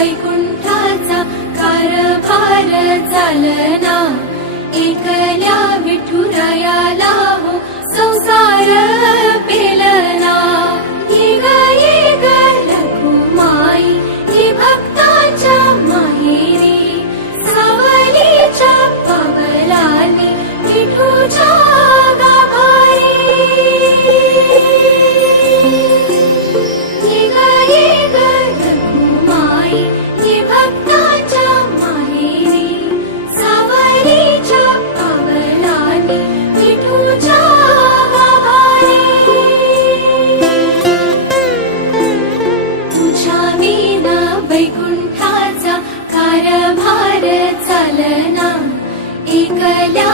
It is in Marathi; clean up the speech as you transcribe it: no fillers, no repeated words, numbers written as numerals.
वैकुंठाचा कारभार चालना, एकल्या विठुरायाला हो संसार पेलना। ये ग रखुमाई ही भक्ताच्या माहेरी, सावलीच्या पावलाने विठूच्या गाभारी। ये ग रखुमाई ही भक्ताच्या माहेरी, सावलीच्या पावलाने विठूच्या गाभारी। तुझ्या विना वैकुंठाचा कारभार चालना, एकल्या